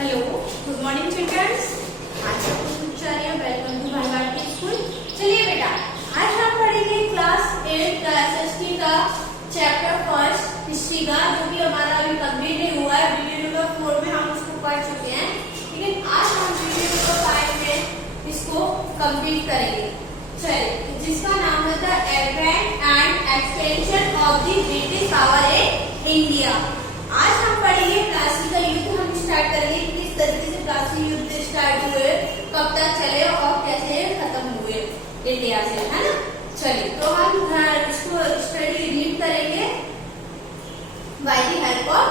Hello, good morning children's. आज का उच्चारण वेलकम टू भारती स्कूल। चलिए बेटा, आज हम पढ़ेंगे क्लास 8 का एसएसटी का चैप्टर फर्स्ट हिस्ट्री का, जो कि हमारा अभी कंप्लीट नहीं हुआ है। वीडियो नंबर 4 में हम उसको पढ़ चुके हैं, लेकिन आज हम वीडियो नंबर 5 में इसको कंप्लीट करेंगे। चलिए, जिसका नाम है the advent and expansion of the British power in India. आज हम पढ़ेंगे प्लासी का युद्ध। हम स्टार्ट करेंगे किस तरीके से प्लासी युद्ध स्टार्ट हुए, कब तक चले और कैसे खत्म हुए इंडिया से, है ना। चलिए, तो हम इसको स्टडी रीड करेंगे by the help of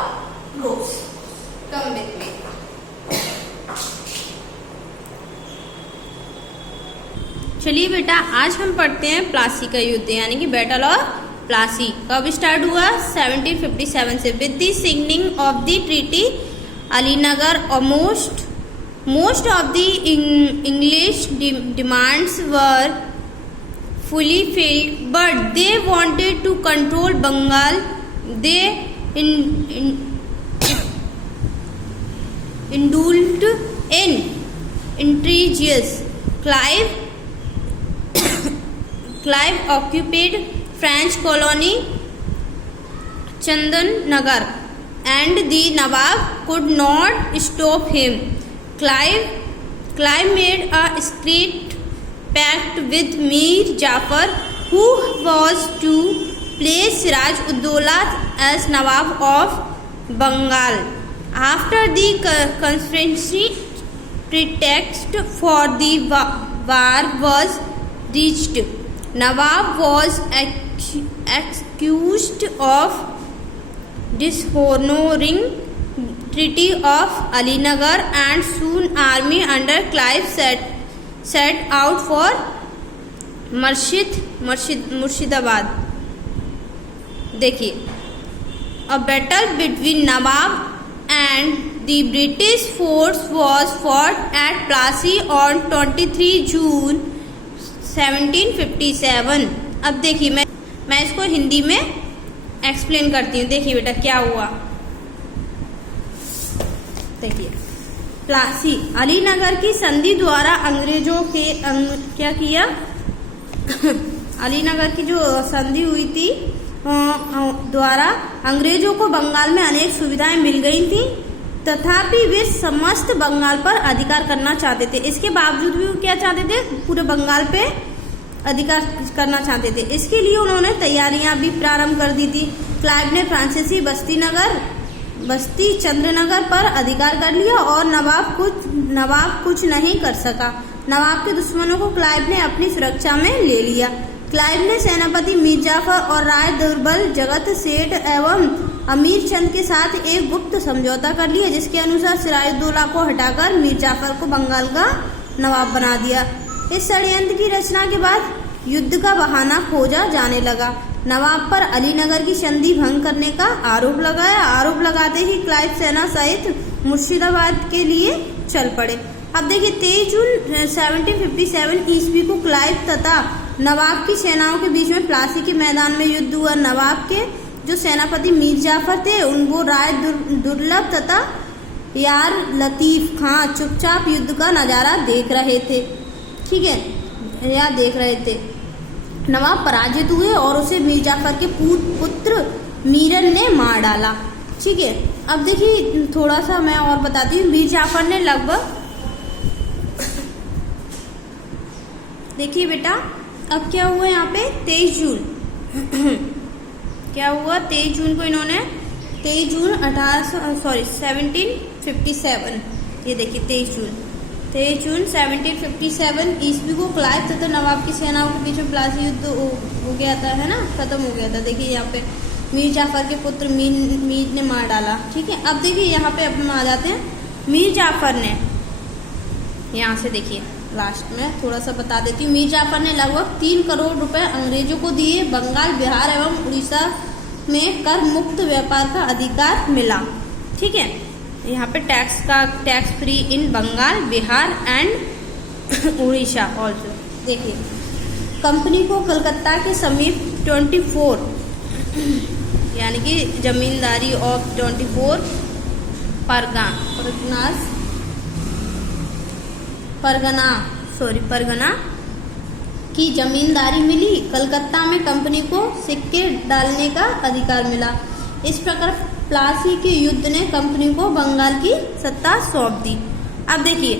books. Come with me. चलिए बेटा, आज हम पढ़ते हैं प्लासी का युद्ध, यानी कि बैटल ऑफ प्लासी। कब स्टार्ट हुआ? 1757 से, with the signing of the treaty Alinagar. और most of the English demands were fully filled, but they wanted to control Bengal. They indulged in intrigues. Clive occupied French colony Chandanagar, and the Nawab could not stop him. Clive made a secret pact with Mir Jafar, who was to place Siraj-ud-Dowla as Nawab of Bengal. After the conspiracy pretext for the war was reached, Nawab was accused of dishonoring Treaty of Alinagar, and soon army under Clive set out for Murshidabad. देखिए, a battle between Nawab and the British force was fought at Plassey on 23 June 1757। अब देखिए, मैं इसको हिंदी में explain करती हूँ। देखिए बेटा, क्या हुआ। देखिए, प्लासी अलीनगर की संधि द्वारा अंग्रेजों के क्या किया अलीनगर की जो संधि हुई थी द्वारा अंग्रेजों को बंगाल में अनेक सुविधाएं मिल गई थी, तथापि वे समस्त बंगाल पर अधिकार करना चाहते थे। इसके बावजूद भी वो क्या चाहते थे? पूरे बंगाल पे अधिकार करना चाहते थे। इसके लिए उन्होंने तैयारियां भी प्रारंभ कर दी थी। क्लाइव ने फ्रांसीसी बस्ती चंद्रनगर पर अधिकार कर लिया और नवाब कुछ नहीं कर सका। नवाब के दुश्मनों को क्लाइव ने अपनी सुरक्षा में ले लिया। क्लाइव ने सेनापति मीर जाफर और राय दुर्बल जगत सेठ एवं अमीर चंद के साथ एक गुप्त समझौता कर लिया, जिसके अनुसार सिराजुद्दौला को हटाकर मीर जाफर को बंगाल का नवाब बना दिया। इस षड्यंत्र की रचना के बाद युद्ध का बहाना खोजा जाने लगा। नवाब पर अलीनगर की संधि भंग करने का आरोप लगाया। आरोप लगाते ही क्लाइव सेना सहित मुर्शिदाबाद के लिए चल पड़े। अब देखिए, 23 जून 1757 ईस्वी को क्लाइव तथा नवाब की सेनाओं के बीच में प्लासी के मैदान में युद्ध हुआ। नवाब के जो सेनापति मीर जाफर थे, वो राय दुर्लभ तथा यार लतीफ खां चुपचाप युद्ध का नजारा देख रहे थे। ठीक है, या देख रहे थे। नवाब पराजित हुए और उसे मीर जाफर के पुत्र मीरन ने मार डाला। ठीक है, अब देखिए थोड़ा सा मैं और बताती हूँ। मीर जाफर ने लगभग देखिए बेटा, अब क्या हुआ यहाँ पे 23 जून क्या हुआ 23 जून को इन्होंने 23 जून 1757, ये देखिए 23 जून 1757 ईस्वी को क्लाइव तथा नवाब की सेनाओं के बीच में प्लासी युद्ध हो गया था, है ना, खत्म हो गया था। देखिए यहाँ पे मीर जाफर के पुत्र मीर ने मार डाला। ठीक है, अब देखिए यहाँ पे अपन आ जाते हैं। मीर जाफर ने, यहाँ से देखिए लास्ट में थोड़ा सा बता देती हूँ। मीर जाफर ने लगभग 3 करोड़ रुपए अंग्रेजों को दिए। बंगाल, बिहार एवं उड़ीसा में कर मुक्त व्यापार का अधिकार मिला। ठीक है, यहाँ पे tax free in Bengal, Bihar and Orissa also. देखिए, कंपनी को कलकत्ता के समीप 24 यानी कि जमींदारी ऑफ 24 परगनास परगना की जमींदारी मिली। कलकत्ता में कंपनी को सिक्के डालने का अधिकार मिला। इस प्रकार प्लासी के युद्ध ने कंपनी को बंगाल की सत्ता सौंप दी। अब देखिए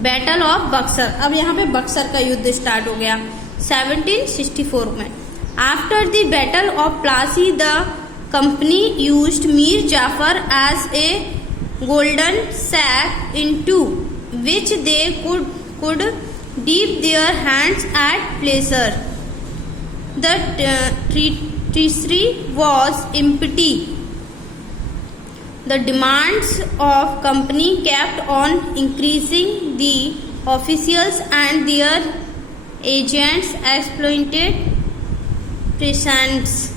बैटल ऑफ बक्सर। अब यहाँ पे बक्सर का युद्ध स्टार्ट हो गया 1764 में। After the battle of Plassey the company used Mir Jafar as a golden sack into which they could dip their hands at pleasure. The treasury was empty. The demands of company kept on increasing. The officials and their agents exploited peasants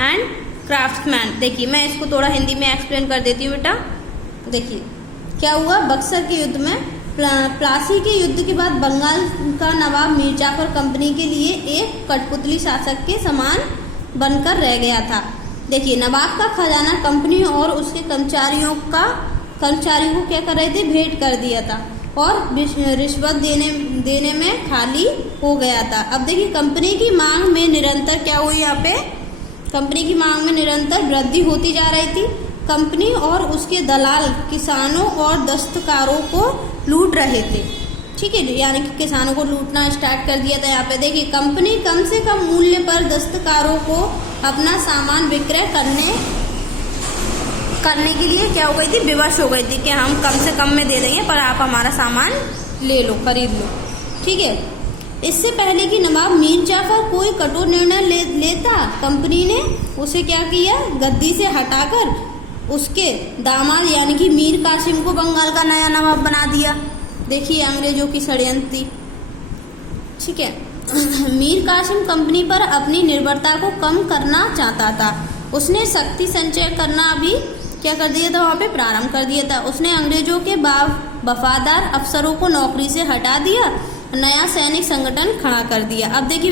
and craftsmen. देखिए मैं इसको थोड़ा हिंदी में explain कर देती हूँ बेटा। देखिए क्या हुआ, बक्सर के युद्ध में प्लासी के युद्ध के बाद बंगाल का नवाब मीर जाफर कंपनी के लिए एक कठपुतली शासक के समान बनकर रह गया था। देखिए नवाब का खजाना कंपनी और उसके कर्मचारियों को क्या कर रहे थे, भेंट कर दिया था और रिश्वत देने में खाली हो गया था। अब देखिए कंपनी की मांग में निरंतर क्या हुई, यहाँ पे कंपनी की मांग में निरंतर वृद्धि होती जा रही थी। कंपनी और उसके दलाल किसानों और दस्तकारों को लूट रहे थे। ठीक है, यानी कि किसानों को लूटना स्टार्ट कर दिया था। यहाँ पे देखिए कंपनी कम से कम मूल्य पर दस्तकारों को अपना सामान विक्रय करने के लिए क्या हो गई थी, विवश हो गई थी कि हम कम से कम में दे देंगे पर आप हमारा सामान ले लो, खरीद लो। ठीक है, इससे पहले कि नवाब मीर जाफर कोई कठोर निर्णय लेता, कंपनी ने उसे क्या किया, गद्दी से हटाकर उसके दामाद यानी कि मीर कासिम को बंगाल का नया नवाब बना दिया। देखिए अंग्रेजों की षड्यंत्र थी। ठीक है, मीर कासिम कंपनी पर अपनी निर्भरता को कम करना चाहता था। उसने शक्ति संचय करना भी क्या कर दिया था, वहाँ पे प्रारंभ कर दिया था। उसने अंग्रेजों के वफादार अफसरों को नौकरी से हटा दिया, नया सैनिक संगठन खड़ा कर दिया। अब देखिए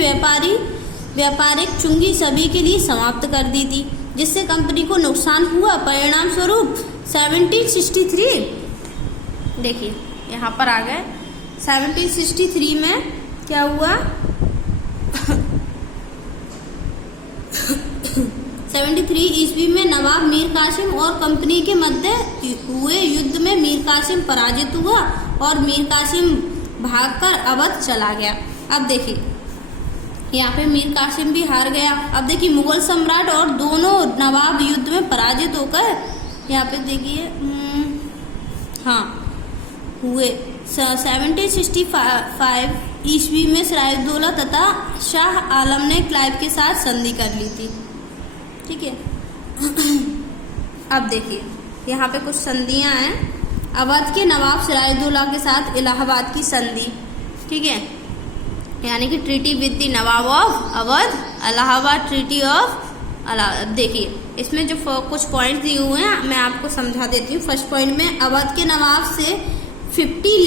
व्यापारिक चुंगी सभी के लिए समाप्त कर दी थी, जिससे कंपनी को नुकसान हुआ। परिणाम स्वरूप 1763 देखिए यहाँ पर आ गए 1763 में क्या हुआ 73 ईस्वी में नवाब मीर कासिम और कंपनी के मध्य हुए युद्ध में मीर कासिम पराजित हुआ और मीर कासिम भागकर अवध चला गया। अब देखिए यहाँ पे मीर कासिम भी हार गया। अब देखिए मुगल सम्राट और दोनों नवाब युद्ध में पराजित होकर यहाँ पे देखिए हुए 1765 ईस्वी में सिराजुद्दौला तथा शाह आलम ने क्लाइव के साथ संधि कर ली थी। ठीक है, अब देखिए यहाँ पे कुछ संधियां हैं। अवध के नवाब सिराजुद्दौला के साथ इलाहाबाद की संधि। ठीक है, यानी कि treaty with the Nawab of Awadh, Allahabad treaty of Allahabad. देखिए इसमें जो कुछ पॉइंट दिए हुए हैं मैं आपको समझा देती हूँ। फर्स्ट पॉइंट में अवध के नवाब से 50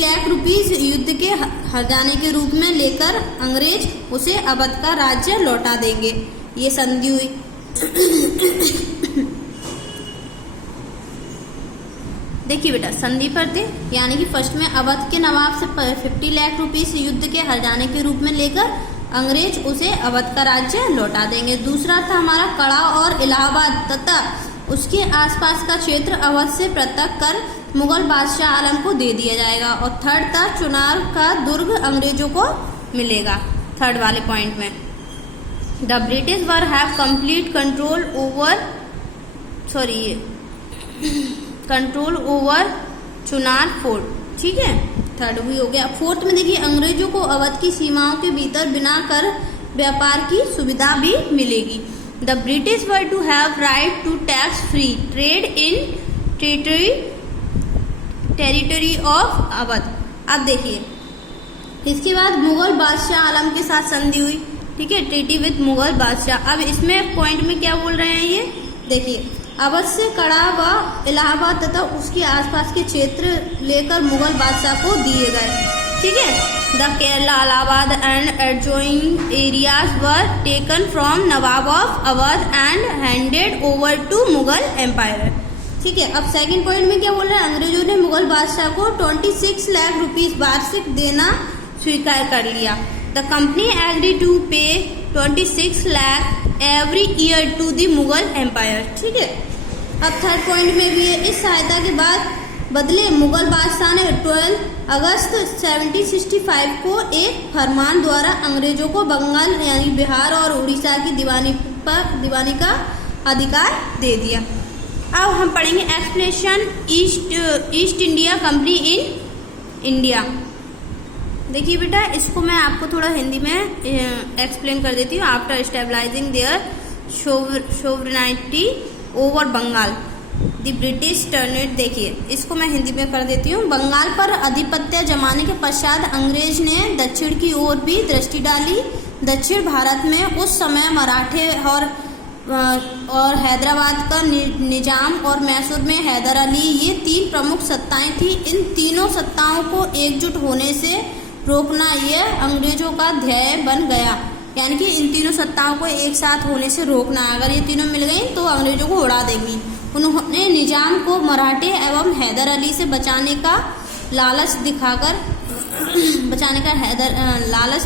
लाख रुपीस युद्ध के हर्जाने के रूप में लेकर अंग्रेज उसे अवध का राज्य लौटा देंगे। ये संधि हुई। देखिए बेटा संधि पर थे, यानी कि फर्स्ट में अवध के नवाब से 50 लाख रुपीस युद्ध के हर्जाने के रूप में लेकर अंग्रेज उसे अवध का राज्य लौटा देंगे। दूसरा था हमारा कड़ा और इलाहाबाद तथा उसके आसपास का क्षेत्र अवध से पृथक कर मुगल बादशाह आलम को दे दिया जाएगा। और थर्ड था चुनार का दुर्ग अंग्रेजों को मिलेगा। थर्ड वाले पॉइंट में the British were have complete control over Chunar fort. ठीक है, थर्ड भी हो गया। फोर्थ में देखिए अंग्रेजों को अवध की सीमाओं के भीतर बिना कर व्यापार की सुविधा भी मिलेगी। The British were to have right to tax free trade in territory of Awadh. अब देखिए इसके बाद मुगल बादशाह आलम के साथ संधि हुई। ठीक है, ट्रीटी विद मुगल बादशाह। अब इसमें पॉइंट में क्या बोल रहे हैं ये देखिए, अवध से कड़ा व इलाहाबाद तथा उसके आसपास के क्षेत्र लेकर मुगल बादशाह को दिए गए। ठीक है, the Kerala Allahabad and adjoining areas were taken from Nawab of Awadh and handed over to Mughal empire. ठीक है। अब सेकंड पॉइंट में क्या बोल रहा है, अंग्रेजों ने मुगल बादशाह को 26 लाख रुपीस वार्षिक देना स्वीकार कर लिया। The company agree to pay 26 lakh every year to the Mughal empire. ठीक है। अब थर्ड पॉइंट में भी है, इस सहायता के बाद बदले मुगल बादशाह ने 12 अगस्त 1765 को एक फरमान द्वारा अंग्रेजों को बंगाल यानी बिहार और उड़ीसा की दीवानी का अधिकार दे दिया। अब हम पढ़ेंगे explanation east India company in India. देखिए बेटा, इसको मैं आपको थोड़ा हिंदी में एक्सप्लेन कर देती हूँ। After stabilizing their sovereignty over Bengal the British turned. देखिए, इसको मैं हिंदी में कर देती हूँ। बंगाल पर आधिपत्य जमाने के पश्चात अंग्रेज ने दक्षिण की ओर भी दृष्टि डाली। दक्षिण भारत में उस समय मराठे और हैदराबाद का निजाम और मैसूर में हैदर अली, ये 3 प्रमुख सत्ताएं थी। इन तीनों सत्ताओं को एकजुट होने से रोकना यह अंग्रेजों का ध्येय बन गया। यानी कि इन तीनों सत्ताओं को एक साथ होने से रोकना, अगर ये तीनों मिल गई तो अंग्रेजों को उड़ा देंगी। उन्होंने निजाम को मराठे एवं हैदर अली से बचाने का लालच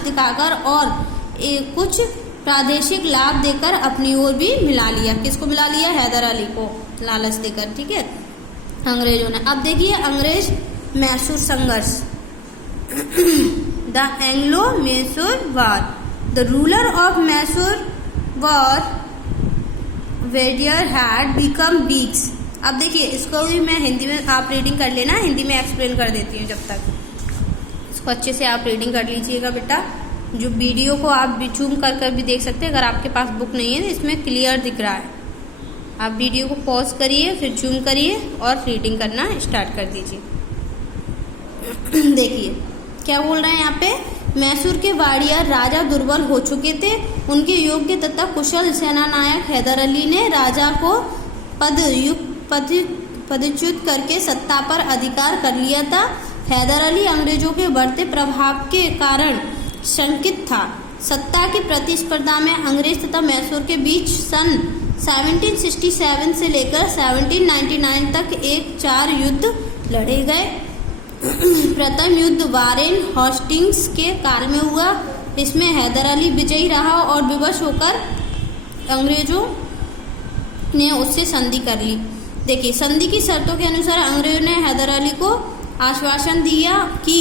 दिखाकर और कुछ प्रादेशिक लाभ देकर अपनी ओर भी मिला लिया। किसको मिला लिया? हैदर अली को लालच देकर। ठीक है, अंग्रेजों ने। अब देखिए, अंग्रेज मैसूर संघर्ष the Anglo Mysore war. The ruler of Mysore were Wodeyar had become weak. अब देखिए, इसको भी मैं हिंदी में, आप रीडिंग कर लेना, हिंदी में एक्सप्लेन कर देती हूँ। जब तक इसको अच्छे से आप रीडिंग कर लीजिएगा बेटा। जो वीडियो को आप भी जूम कर भी देख सकते हैं। अगर आपके पास बुक नहीं है तो इसमें क्लियर दिख रहा है। आप वीडियो को पॉज करिए, फिर जूम करिए और रीडिंग करना स्टार्ट कर दीजिए। देखिए क्या बोल रहे हैं यहाँ पे। मैसूर के वाडियर राजा दुर्बल हो चुके थे। उनके योग्य तथा कुशल सेनानायक हैदर अली ने राजा को पदच्युत करके सत्ता पर अधिकार कर लिया था। हैदर अली अंग्रेजों के बढ़ते प्रभाव के कारण शंकित था। सत्ता की प्रतिस्पर्धा में अंग्रेज तथा मैसूर के बीच सन 1767 से लेकर 1799 तक 4 युद्ध लड़े गए। प्रथम युद्ध वारेन हॉस्टिंग्स के काल में हुआ। इसमें हैदर अली विजयी रहा और विवश होकर अंग्रेजों ने उससे संधि कर ली। देखिए, संधि की शर्तों के अनुसार अंग्रेजों ने हैदर अली को आश्वासन दिया कि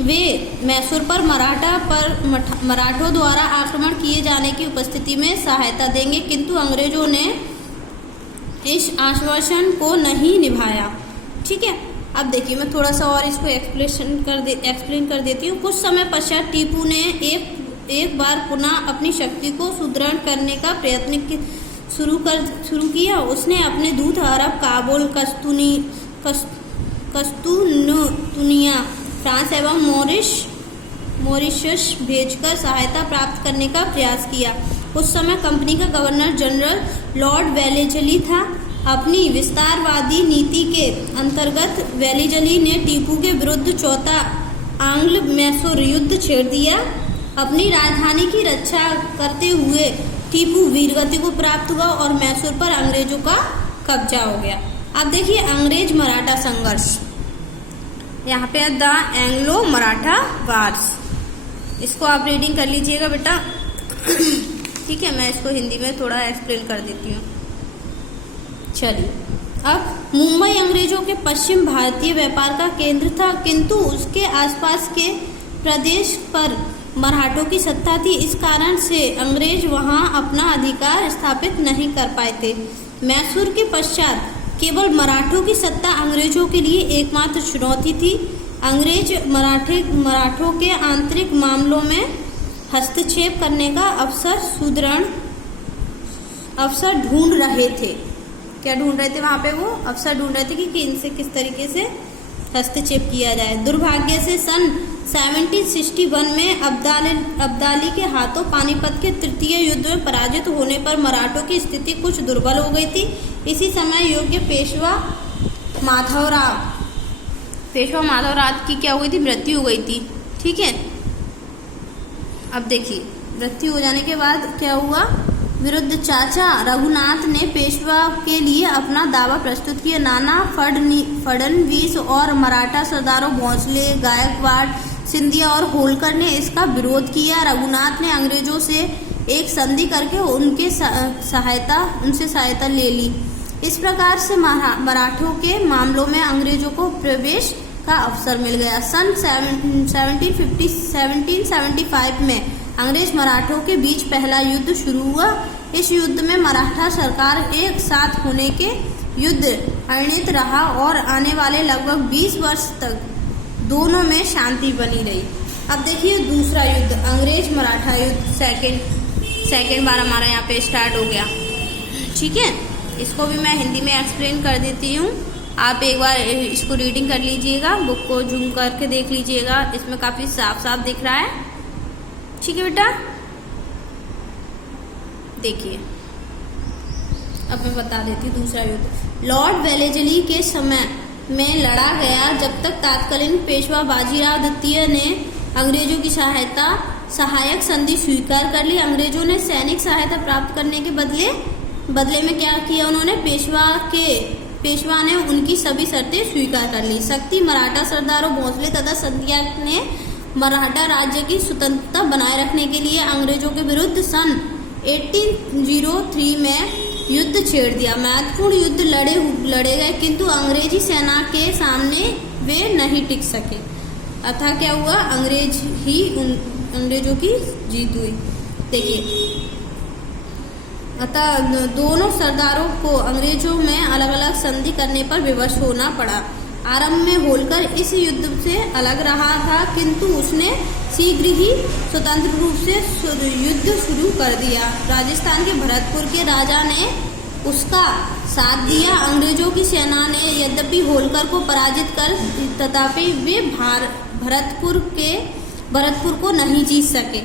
वे मैसूर पर मराठों द्वारा आक्रमण किए जाने की उपस्थिति में सहायता देंगे, किंतु अंग्रेजों ने इस आश्वासन को नहीं निभाया। ठीक है, अब देखिए, मैं थोड़ा सा और इसको एक्सप्लेन कर देती हूँ। कुछ समय पश्चात टीपू ने एक बार पुनः अपनी शक्ति को सुदृढ़ करने का प्रयत्न शुरू किया। उसने अपने दूत अरब, काबुल, कस्तूनिया, फ्रांस एवं मॉरिशस भेजकर सहायता प्राप्त करने का प्रयास किया। उस समय कंपनी का गवर्नर जनरल लॉर्ड वेलेजली था। अपनी विस्तारवादी नीति के अंतर्गत वेलेजली ने टीपू के विरुद्ध चौथा आंग्ल मैसूर युद्ध छेड़ दिया। अपनी राजधानी की रक्षा करते हुए टीपू वीरगति को प्राप्त हुआ और मैसूर पर अंग्रेजों का कब्जा हो गया। अब देखिए, अंग्रेज मराठा संघर्ष। यहाँ पे द एंग्लो मराठा वार्स, इसको आप रीडिंग कर लीजिएगा बेटा। ठीक है, मैं इसको हिंदी में थोड़ा एक्सप्लेन कर देती हूँ। चलिए, अब मुंबई अंग्रेजों के पश्चिम भारतीय व्यापार का केंद्र था, किंतु उसके आसपास के प्रदेश पर मराठों की सत्ता थी। इस कारण से अंग्रेज वहां अपना अधिकार स्थापित नहीं कर पाए थे। मैसूर के पश्चात केवल मराठों की सत्ता अंग्रेजों के लिए एकमात्र चुनौती थी। अंग्रेज मराठों के आंतरिक मामलों में हस्तक्षेप करने का अवसर ढूंढ रहे थे। क्या ढूंढ रहे थे? वहाँ पे वो अवसर ढूंढ रहे थे कि इनसे किस तरीके से हस्तक्षेप किया जाए। दुर्भाग्य से सन 1761 में अब्दाली के हाथों पानीपत के तृतीय युद्ध में पराजित होने पर मराठों की स्थिति कुछ दुर्बल हो गई थी। इसी समय योग्य पेशवा माधवराव की क्या हो गई थी? मृत्यु हो गई थी। ठीक है, अब देखिए, मृत्यु हो जाने के बाद क्या हुआ विरुद्ध चाचा रघुनाथ ने पेशवा के लिए अपना दावा प्रस्तुत किया। नाना फडणवीस और मराठा सरदारों भोंसले, गायकवाड़, सिंधिया और होलकर ने इसका विरोध किया। रघुनाथ ने अंग्रेजों से एक संधि करके उनसे सहायता ले ली। इस प्रकार से मराठों के मामलों में अंग्रेजों को प्रवेश का अवसर मिल गया। सन 1775 में अंग्रेज मराठों के बीच पहला युद्ध शुरू हुआ। इस युद्ध में मराठा सरकार एक साथ होने के युद्ध अनित रहा और आने वाले लगभग 20 वर्ष तक दोनों में शांति बनी रही। अब देखिए दूसरा युद्ध, अंग्रेज मराठा युद्ध, सेकेंड बार हमारा यहाँ पे स्टार्ट हो गया। ठीक है, इसको भी मैं हिंदी में एक्सप्लेन कर देती हूँ। आप एक बार इसको रीडिंग कर लीजिएगा, बुक को जूम करके देख लीजिएगा, इसमें काफी साफ साफ दिख रहा है। ठीक है बेटा, देखिए अब मैं बता देती हूँ दूसरा युद्ध। लॉर्ड वेलेजली के समय में लड़ा गया, जब तक तत्कालीन पेशवा बाजीराव द्वितीय ने अंग्रेजों की सहायक संधि स्वीकार कर ली। अंग्रेजों ने सैनिक सहायता प्राप्त करने के बदले में क्या किया, उन्होंने पेशवा ने उनकी सभी शर्तें स्वीकार कर ली। शक्ति मराठा सरदारों भोंसले तथा सिंधिया ने मराठा राज्य की स्वतंत्रता बनाए रखने के लिए अंग्रेजों के विरुद्ध सन 1803 में युद्ध छेड़ दिया। महत्वपूर्ण युद्ध लड़े गए, किंतु अंग्रेजी सेना के सामने वे नहीं टिक सके। अतः क्या हुआ, अंग्रेजों की जीत हुई। देखिए, अतः दोनों सरदारों को अंग्रेजों में अलग अलग संधि करने पर विवश होना पड़ा। आरंभ में होलकर इस युद्ध से अलग रहा था, किंतु उसने शीघ्र ही स्वतंत्र रूप से युद्ध शुरू कर दिया। राजस्थान के भरतपुर के राजा ने उसका साथ दिया। अंग्रेजों की सेना ने यद्यपि होलकर को पराजित कर तथापि वे भरतपुर को नहीं जीत सके।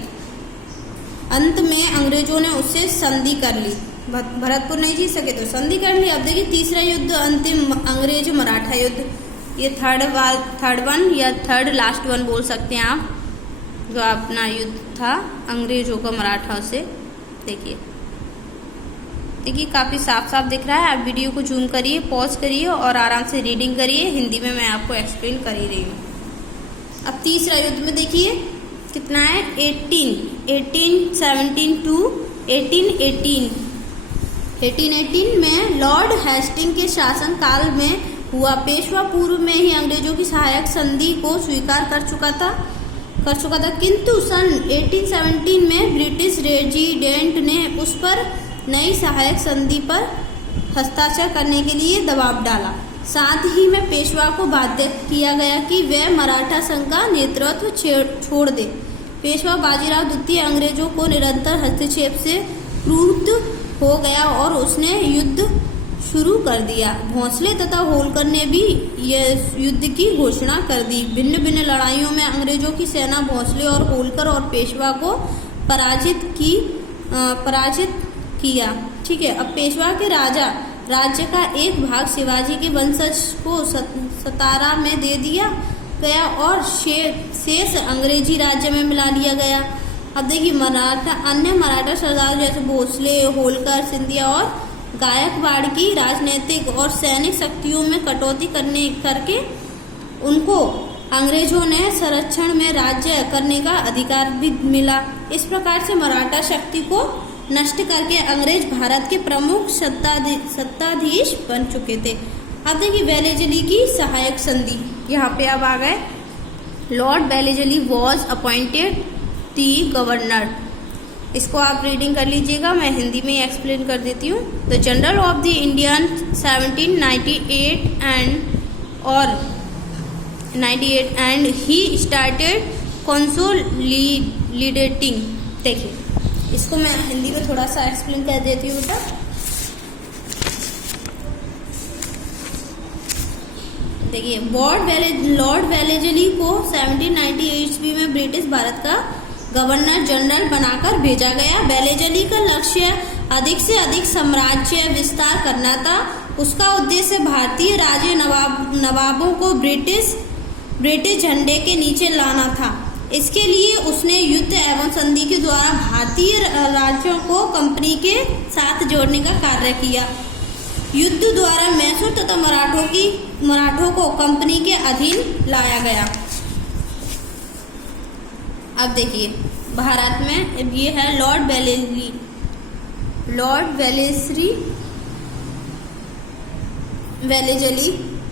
अंत में अंग्रेजों ने उससे संधि कर ली। भरतपुर नहीं जीत सके तो संधि कर ली। अब देखिए तीसरा युद्ध, अंतिम अंग्रेज मराठा युद्ध। ये थर्ड लास्ट वन बोल सकते हैं आप, जो अपना युद्ध था अंग्रेजों का मराठा से। देखिए काफी साफ साफ दिख रहा है। आप वीडियो को जूम करिए, पॉज करिए और आराम से रीडिंग करिए। हिंदी में मैं आपको एक्सप्लेन कर ही रही हूँ। अब तीसरा युद्ध में देखिए कितना है, 1817 टू 1818 में लॉर्ड हेस्टिंग के शासन काल में हुआ। पेशवा पूर्व में ही अंग्रेजों की सहायक संधि को स्वीकार कर चुका था, किंतु सन 1817 में ब्रिटिश रेजिडेंट ने उस पर नई सहायक संधि पर हस्ताक्षर करने के लिए दबाव डाला। साथ ही में पेशवा को बाध्य किया गया कि वह मराठा संघ का नेतृत्व छोड़ दे। पेशवा बाजीराव द्वितीय अंग्रेजों को निरंतर हस्तक्षेप से क्रुद्ध हो गया और उसने युद्ध शुरू कर दिया। भोंसले तथा होलकर ने भी यह युद्ध की घोषणा कर दी। भिन्न भिन्न लड़ाइयों में अंग्रेजों की सेना भोंसले और होलकर और पेशवा को पराजित किया। ठीक है, अब पेशवा के राज्य का एक भाग शिवाजी के वंशज को सतारा में दे दिया गया और शेष अंग्रेजी राज्य में मिला लिया गया। अब देखिए अन्य मराठा सरदार जैसे भोसले, होलकर, सिंधिया और गायकवाड़ की राजनीतिक और सैनिक शक्तियों में कटौती करके उनको अंग्रेजों ने संरक्षण में राज्य करने का अधिकार भी मिला। इस प्रकार से मराठा शक्ति को नष्ट करके अंग्रेज भारत के प्रमुख सत्ताधीश बन चुके थे। अब देखिए वेलेजली की सहायक संधि, यहाँ पे अब आ गए। Lord Wellesley was appointed the governor. इसको आप रीडिंग कर लीजिएगा, मैं हिंदी में एक्सप्लेन कर देती हूँ। The general of the Indian 1798 and he started consolidating. देखिए इसको मैं हिंदी में थोड़ा सा एक्सप्लेन कर देती हूँ बेटा। देखिए लॉर्ड वेलेजली को 1798 ईस्वी में ब्रिटिश भारत का गवर्नर जनरल बनाकर भेजा गया। वेलेजली का लक्ष्य अधिक से अधिक साम्राज्य विस्तार करना था। उसका उद्देश्य भारतीय राजे नवाबों को ब्रिटिश झंडे के नीचे लाना था। इसके लिए उसने युद्ध एवं संधि के द्वारा भारतीय राज्यों को कंपनी के साथ जोड़ने का कार्य किया। युद्ध द्वारा मैसूर तथा मराठों को कंपनी के अधीन लाया गया। अब देखिए भारत में ये है लॉर्ड वेलेस्ली।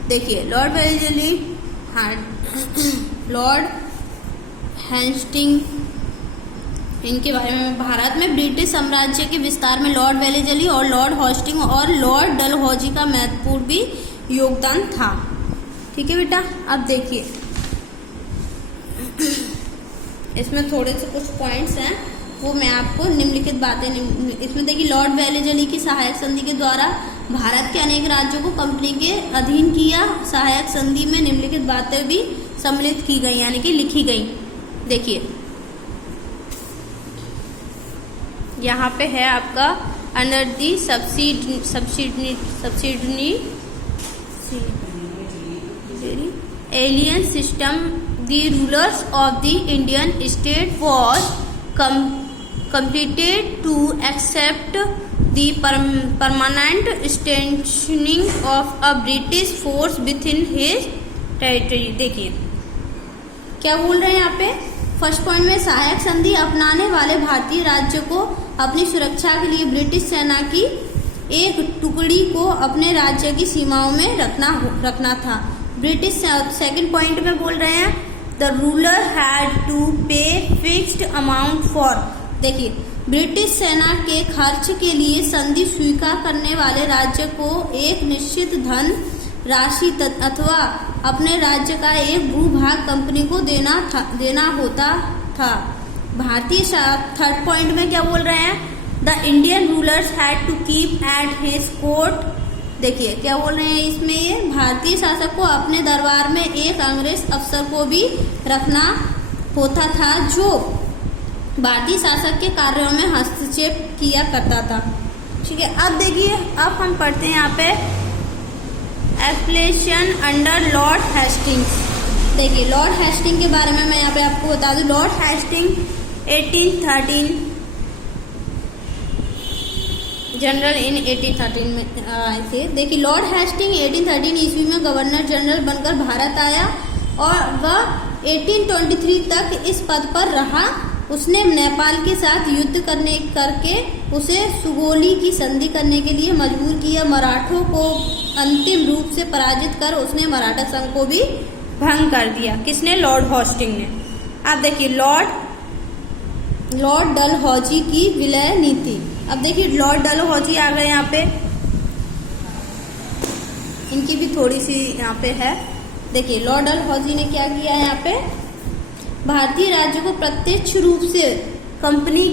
देखिए लॉर्ड वेलेस्ली, लॉर्ड हेस्टिंग, इनके बारे में भारत में ब्रिटिश साम्राज्य के विस्तार में लॉर्ड वेलेस्ली और लॉर्ड हेस्टिंग और लॉर्ड डलहौजी का महत्वपूर्ण भी योगदान था। ठीक है बेटा, अब देखिए इसमें थोड़े से कुछ पॉइंट्स हैं, वो मैं आपको निम्नलिखित बातें इसमें देखिए लॉर्ड वेलेस्ली की सहायक संधि के द्वारा भारत के अनेक राज्यों को कंपनी के अधीन किया। सहायक संधि में निम्नलिखित बातें भी सम्मिलित की गई यानी कि लिखी गई। देखिए यहाँ पे है आपका under the subsidy alien system the rulers of the Indian state was completed to accept the permanent stationing of a British force within his territory। देखिए क्या बोल रहे हैं यहाँ पे, फर्स्ट पॉइंट में सहायक संधि अपनाने वाले भारतीय राज्य को अपनी सुरक्षा के लिए ब्रिटिश सेना की एक टुकड़ी को अपने राज्य की सीमाओं में रखना था। ब्रिटिश सेकंड पॉइंट में बोल रहे हैं द रूलर हैड टू पे फिक्स्ड अमाउंट फॉर। देखिए ब्रिटिश सेना के खर्च के लिए संधि स्वीकार करने वाले राज्य को एक निश्चित धन राशि अथवा अपने राज्य का एक भूभाग कंपनी को देना होता था। भारतीय थर्ड पॉइंट में क्या बोल रहे हैं, the Indian rulers had to keep at his court. देखिए क्या बोल रहे हैं इसमें, ये भारतीय शासक को अपने दरबार में एक अंग्रेज अफसर को भी रखना होता था जो भारतीय शासक के कार्यों में हस्तक्षेप किया करता था। ठीक है, अब देखिए अब हम पढ़ते हैं यहाँ पे एप्लेशन अंडर लॉर्ड हेस्टिंग्स। देखिए लॉर्ड हेस्टिंग के बारे में मैं यहाँ पे आपको बता दूं, लॉर्ड हेस्टिंग 1813 जनरल इन 1813 में आए थे। देखिए लॉर्ड हेस्टिंग 1813 ईस्वी में गवर्नर जनरल बनकर भारत आया और वह 1823 तक इस पद पर रहा। उसने नेपाल के साथ युद्ध करके उसे सुगोली की संधि करने के लिए मजबूर किया। मराठों को अंतिम रूप से पराजित कर उसने मराठा संघ को भी भंग कर दिया। किसने, लॉर्ड हेस्टिंग ने। अब देखिए लॉर्ड डलहौजी की विलय नीति। अब देखिए लॉर्ड डलहौजी आ गए यहाँ पे, इनकी भी थोड़ी सी यहाँ पे है। देखिए लॉर्ड डलहौजी ने क्या किया यहाँ पे, भारतीय राज्य को प्रत्यक्ष रूप से कंपनी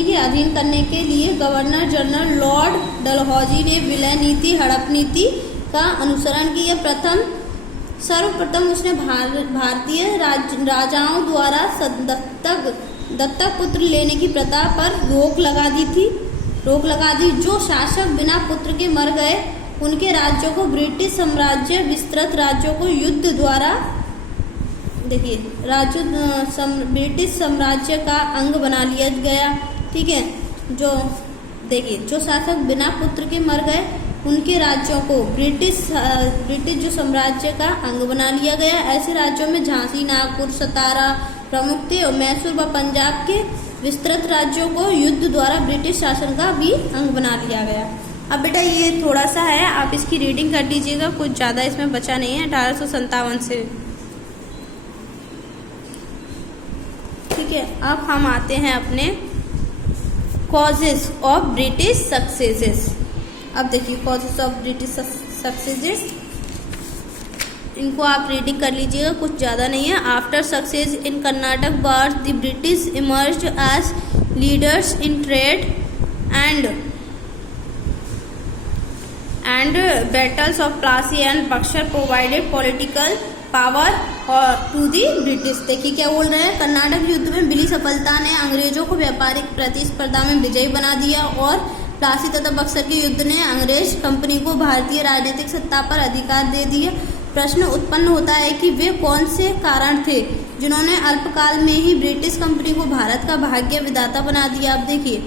के अधीन करने के लिए गवर्नर जनरल लॉर्ड डलहौजी ने विलय नीति, हड़प नीति का अनुसरण किया। सर्वप्रथम उसने भारतीय राजाओं द्वारा दत्तक पुत्र लेने की प्रथा पर रोक लगा दी। जो शासक बिना पुत्र के मर गए उनके राज्यों को ब्रिटिश साम्राज्य विस्तृत राज्यों को युद्ध द्वारा देखिए ब्रिटिश साम्राज्य का अंग बना लिया गया। ठीक है, जो शासक बिना पुत्र के मर गए उनके राज्यों को ब्रिटिश जो साम्राज्य का अंग बना लिया गया। ऐसे राज्यों में झांसी, नागपुर, सतारा प्रमुख थे और मैसूर व पंजाब के विस्तृत राज्यों को युद्ध द्वारा ब्रिटिश शासन का भी अंग बना लिया गया। अब बेटा ये थोड़ा सा है, आप इसकी रीडिंग कर लीजिएगा, कुछ ज़्यादा इसमें बचा नहीं है। 1857 से। ठीक है, अब हम आते हैं अपने कॉजेस ऑफ ब्रिटिश सक्सेसेस। अब देखिए कॉजेस ऑफ ब्रिटिश सक्सेसेस, इनको आप रीडिंग कर लीजिएगा, कुछ ज़्यादा नहीं है। After success in Carnatic wars the British emerged as leaders in trade and battles of Plassey and Buxar provided political power to the British। देखिए क्या बोल रहे हैं, कर्नाटक युद्ध में मिली सफलता ने अंग्रेजों को व्यापारिक प्रतिस्पर्धा में विजयी बना दिया और प्लासी तथा बक्सर के युद्ध ने अंग्रेज कंपनी को भारतीय राजनीतिक सत्ता पर अधिकार दे दिया प्रश्न उत्पन्न होता है कि वे कौन से कारण थे जिन्होंने अल्पकाल में ही ब्रिटिश कंपनी को भारत का भाग्य विधाता बना दिया। आप देखिए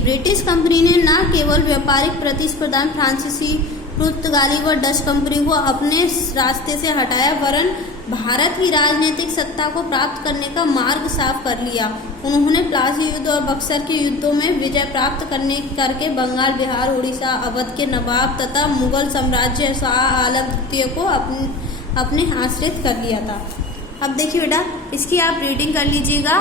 ब्रिटिश कंपनी ने न केवल व्यापारिक प्रतिस्पर्धा में फ्रांसीसी, पुर्तगाली व डच कंपनी को अपने रास्ते से हटाया, वरन भारत की राजनीतिक सत्ता को प्राप्त करने का मार्ग साफ कर लिया। उन्होंने प्लासी युद्ध और बक्सर के युद्धों में विजय प्राप्त करके बंगाल, बिहार, उड़ीसा, अवध के नवाब तथा मुगल साम्राज्य शाह आलम द्वितीय को अपने आश्रित कर लिया था। अब देखिए बेटा, इसकी आप रीडिंग कर लीजिएगा,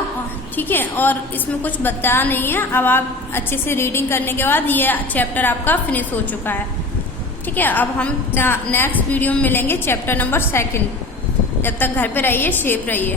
ठीक है, और इसमें कुछ बताया नहीं है। अब आप अच्छे से रीडिंग करने के बाद ये चैप्टर आपका फिनिश हो चुका है, ठीक है। अब हम नेक्स्ट वीडियो में मिलेंगे चैप्टर नंबर 2। जब तक घर पे रहिए, सेफ रहिए।